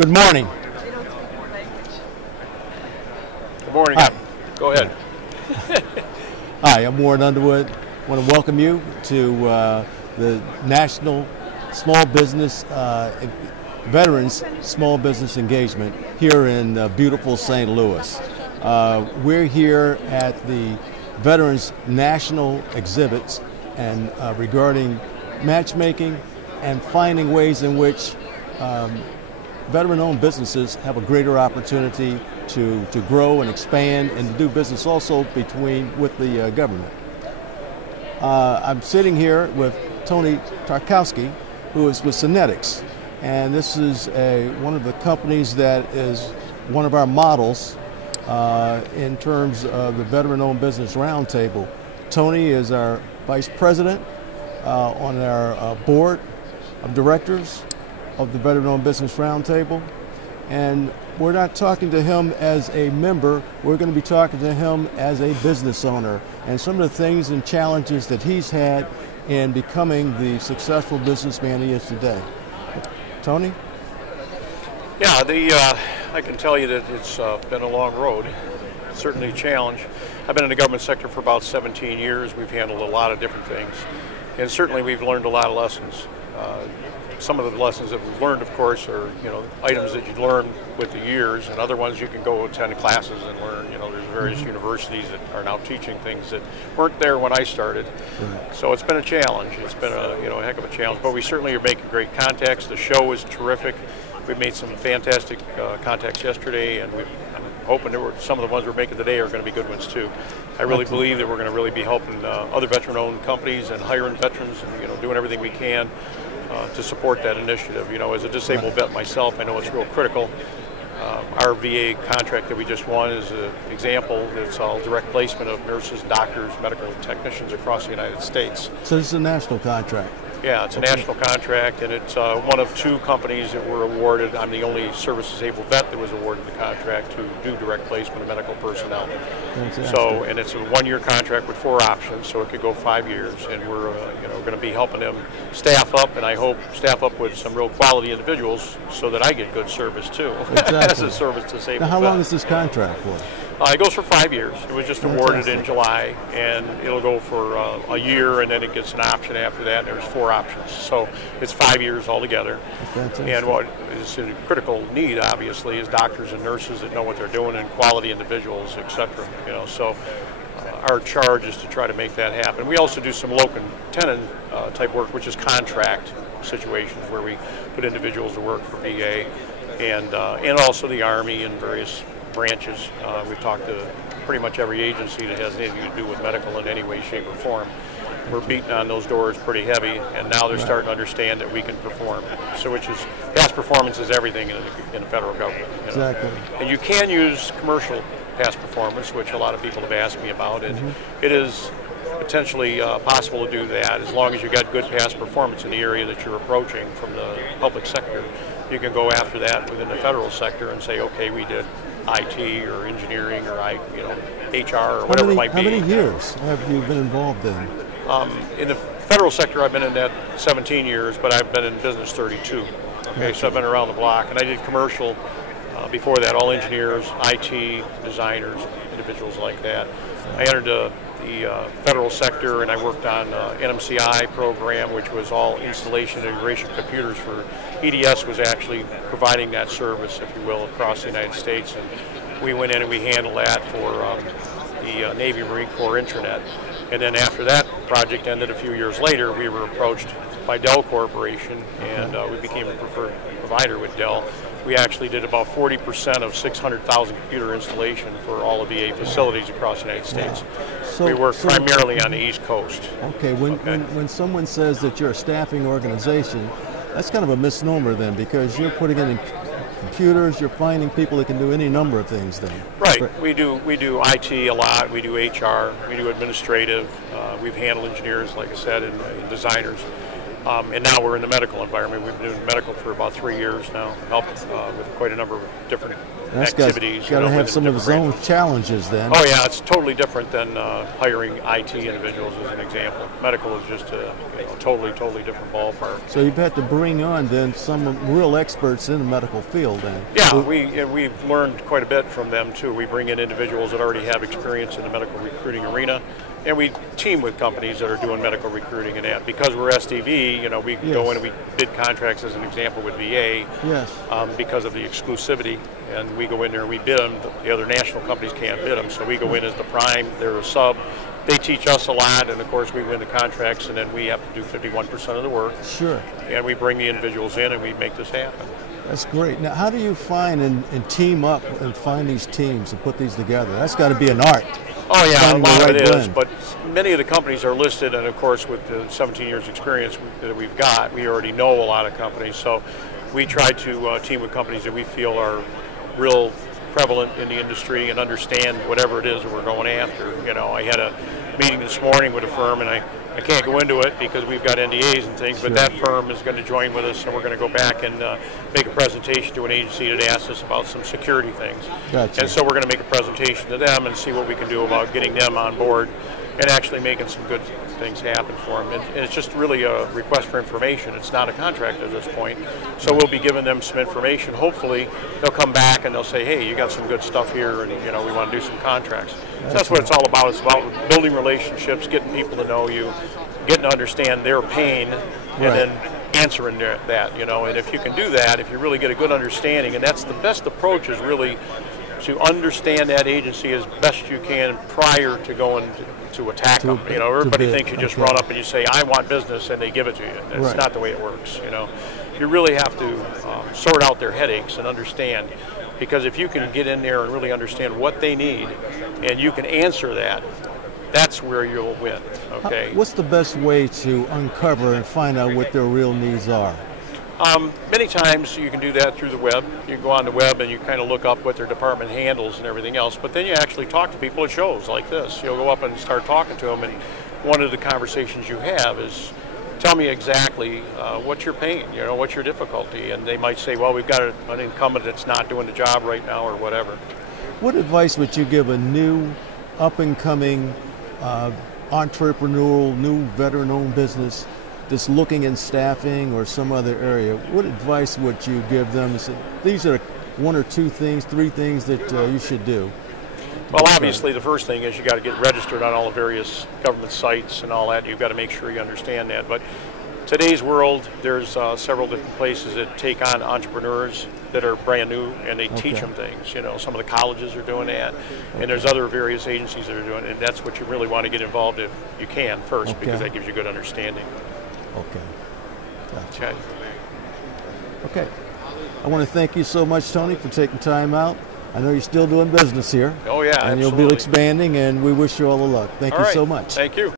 Good morning. Good morning. Hi. Go ahead. Hi, I'm Warren Underwood. I want to welcome you to the National Small Business Veterans Small Business Engagement here in beautiful St. Louis. We're here at the Veterans National Exhibits and regarding matchmaking and finding ways in which veteran-owned businesses have a greater opportunity to grow and expand and to do business also with the government. I'm sitting here with Tony Tarkowski, who is with Synetics, and this is one of the companies that is one of our models in terms of the Veteran-Owned Business Roundtable. Tony is our Vice President on our board of directors of the Veteran-Owned Business Roundtable, and we're not talking to him as a member, we're going to be talking to him as a business owner and some of the things and challenges that he's had in becoming the successful businessman he is today. Tony? Yeah, I can tell you that it's been a long road, certainly a challenge. I've been in the government sector for about 17 years. We've handled a lot of different things, and certainly we've learned a lot of lessons. Some of the lessons that we've learned, of course, are items that you learn with the years, and other ones you can go attend classes and learn. There's various universities that are now teaching things that weren't there when I started. Right. So it's been a challenge. It's been a heck of a challenge. But we certainly are making great contacts. The show is terrific. We've made some fantastic contacts yesterday, and I'm hoping that some of the ones we're making today are going to be good ones too. I really believe that we're going to really be helping other veteran-owned companies and hiring veterans, and doing everything we can to support that initiative. As a disabled vet myself, I know it's real critical. Our VA contract that we just won is an example. It's all direct placement of nurses, doctors, medical technicians across the United States. So this is a national contract? Yeah, it's a national contract, and it's one of two companies that were awarded. I'm the only service-disabled vet that was awarded the contract to do direct placement of medical personnel. So, and it's a one-year contract with 4 options, so it could go 5 years, and we're going to be helping them staff up, and I hope staff up with some real quality individuals so that I get good service too, as a service-disabled vet. Now, how long is this contract for? It goes for 5 years. It was just awarded in July, and it'll go for a year, and then it gets an option after that. There's 4 options, so it's 5 years altogether. And what is a critical need, obviously, is doctors and nurses that know what they're doing, and quality individuals, etc. So our charge is to try to make that happen. We also do some locum tenens type work, which is contract situations where we put individuals to work for VA, and also the Army and various branches. We've talked to pretty much every agency that has anything to do with medical in any way, shape, or form. We're beating on those doors pretty heavy, and now they're starting to understand that we can perform. So, which is, past performance is everything in the federal government. Exactly. And you can use commercial past performance, which a lot of people have asked me about, and it is potentially possible to do that as long as you got good past performance in the area that you're approaching from the public sector. You can go after that within the federal sector and say, okay, we did IT or engineering or HR or whatever it might be. How many years have you been involved in? In the federal sector, I've been in that 17 years, but I've been in business 32. Okay, so I've been around the block, and I did commercial before that, all engineers, IT, designers, individuals like that. I entered the federal sector, and I worked on NMCI program, which was all installation and integration computers for EDS was actually providing that service, if you will, across the United States. And we went in and we handled that for the Navy Marine Corps Intranet. And then after that project ended a few years later, we were approached by Dell Corporation, and we became a preferred provider with Dell. We actually did about 40% of 600,000 computer installation for all of VA facilities across the United States. So, we work primarily on the East Coast. Okay, when someone says that you're a staffing organization, that's kind of a misnomer then, because you're putting in computers, you're finding people that can do any number of things then. Right. We do IT a lot, we do HR, we do administrative, we've handled engineers, like I said, and designers. And now we're in the medical environment. We've been doing medical for about 3 years now, helped with quite a number of different activities. Got to have some of its own challenges then. Oh yeah, it's totally different than hiring IT individuals as an example. Medical is just a totally different ballpark. So you've had to bring on then some real experts in the medical field then. Yeah, we've learned quite a bit from them too. We bring in individuals that already have experience in the medical recruiting arena, and we team with companies that are doing medical recruiting and that. Because we're SDV, we go in and we bid contracts as an example with VA. Yes. Because of the exclusivity, and we go in there and we bid them. The other national companies can't bid them, so we go in as the prime. They're a sub. They teach us a lot, and of course we win the contracts, and then we have to do 51% of the work. Sure. And we bring the individuals in, and we make this happen. That's great. Now, how do you find and team up and find these teams and put these together? That's got to be an art. Oh yeah, a lot of it is, blend. but many of the companies are listed, and of course with the 17 years experience that we've got, we already know a lot of companies, so we try to team with companies that we feel are real prevalent in the industry and understand whatever it is that we're going after. I had a meeting this morning with a firm, and I can't go into it because we've got NDAs and things, but that firm is going to join with us, and we're going to go back and make a presentation to an agency that asked us about some security things. Gotcha. And so we're going to make a presentation to them and see what we can do about getting them on board and actually making some good things happen for them. And it's just really a request for information. It's not a contract at this point. So we'll be giving them some information. Hopefully they'll come back and they'll say, hey, you got some good stuff here, and we want to do some contracts. So that's what it's all about. It's about building relationships, getting people to know you, getting to understand their pain, and then answering that. And if you can do that, if you really get a good understanding, and that's the best approach, is really to understand that agency as best you can prior to going to attack them. Everybody thinks you just run up and you say, I want business, and they give it to you. That's not the way it works. You really have to sort out their headaches and understand, because if you can get in there and really understand what they need and you can answer that, that's where you'll win. Okay. What's the best way to uncover and find out what their real needs are? Many times you can do that through the web. You go on the web and you kind of look up what their department handles and everything else, but then you actually talk to people at shows like this. You'll go up and start talking to them, and one of the conversations you have is, tell me exactly what you're paying, what's your difficulty, and they might say, well, we've got an incumbent that's not doing the job right now, or whatever. What advice would you give a new, up-and-coming, entrepreneurial, new veteran-owned business that's looking in staffing or some other area? What advice would you give them? These are one or two things, three things that you should do. Well, obviously the first thing is you got to get registered on all the various government sites and all that. You've got to make sure you understand that. But today's world, there's several different places that take on entrepreneurs that are brand new, and they teach them things. Some of the colleges are doing that, and there's other various agencies that are doing it, and that's what you really want to get involved if you can first, because that gives you good understanding. Okay. Gotcha. Okay. Okay. I want to thank you so much, Tony, for taking time out. I know you're still doing business here. Oh, yeah, and absolutely. you'll be expanding, and we wish you all the luck. Thank you so much. Thank you.